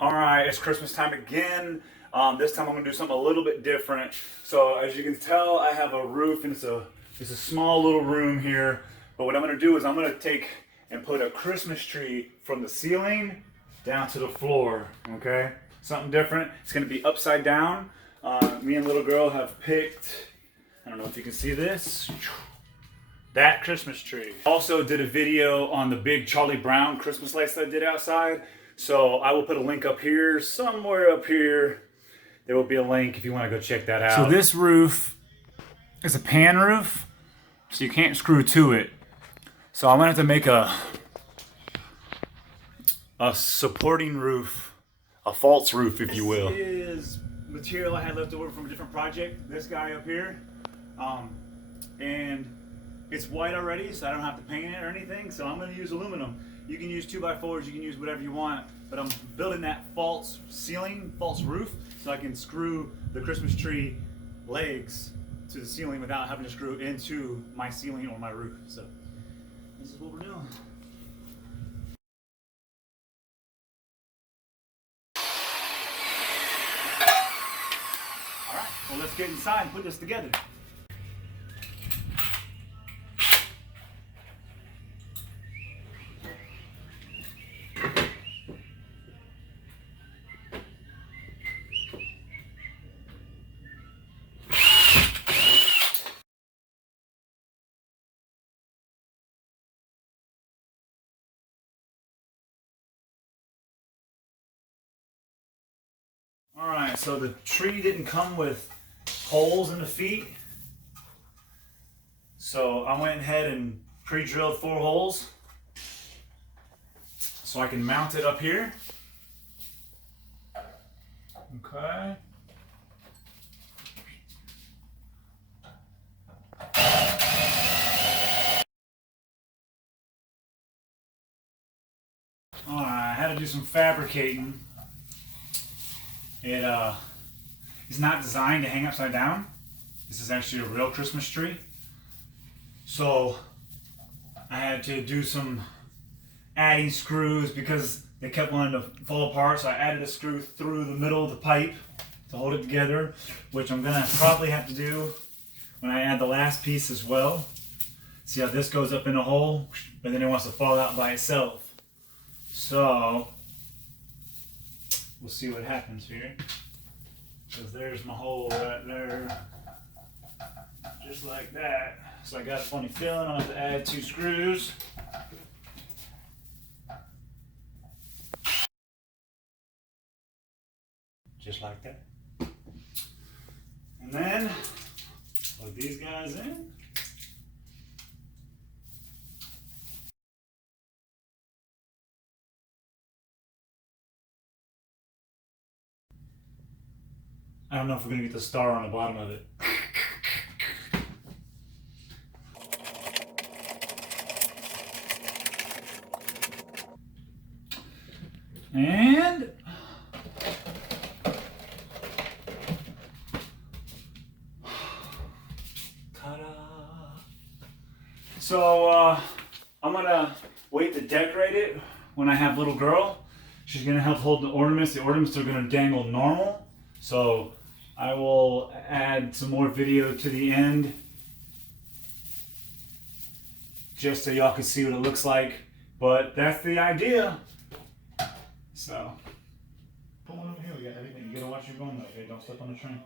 All right, it's Christmas time again. This time I'm gonna do something a little bit different. So as you can tell, I have a roof and it's a small little room here. But what I'm gonna do is I'm gonna take and put a Christmas tree from the ceiling down to the floor, okay? Something different. It's gonna be upside down. Me and little girl have picked, I don't know if you can see this, that Christmas tree. Also did a video on the big Charlie Brown Christmas lights that I did outside. So I will put a link up here, somewhere up here. There will be a link if you want to go check that out. So this roof is a pan roof, so you can't screw to it. So I'm gonna have to make a supporting roof, a false roof, if you will. This is material I had left over from a different project. This guy up here, and it's white already, so I don't have to paint it or anything. So I'm gonna use aluminum. You can use 2x4s, you can use whatever you want, but I'm building that false ceiling, false roof, so I can screw the Christmas tree legs to the ceiling without having to screw into my ceiling or my roof. So this is what we're doing. All right, well, let's get inside and put this together. Alright, so the tree didn't come with holes in the feet. So I went ahead and pre-drilled 4 holes so I can mount it up here. Okay. Alright, I had to do some fabricating. It's not designed to hang upside down. This is actually a real Christmas tree. So I had to do some adding screws because they kept wanting to fall apart. So I added a screw through the middle of the pipe to hold it together, which I'm gonna probably have to do when I add the last piece as well. See how this goes up in a hole, but then it wants to fall out by itself. So we'll see what happens here. Because there's my hole right there. Just like that. So I got a funny feeling I'll have to add 2 screws. Just like that. And then plug these guys in. I don't know if we're gonna get the star on the bottom of it. And ta-da! So I'm gonna wait to decorate it when I have little girl. She's gonna help hold the ornaments. The ornaments are gonna dangle normal. So I will add some more video to the end just so y'all can see what it looks like. But that's the idea. So pull one over here. We got everything. You gotta watch your going though. Okay, don't step on the train.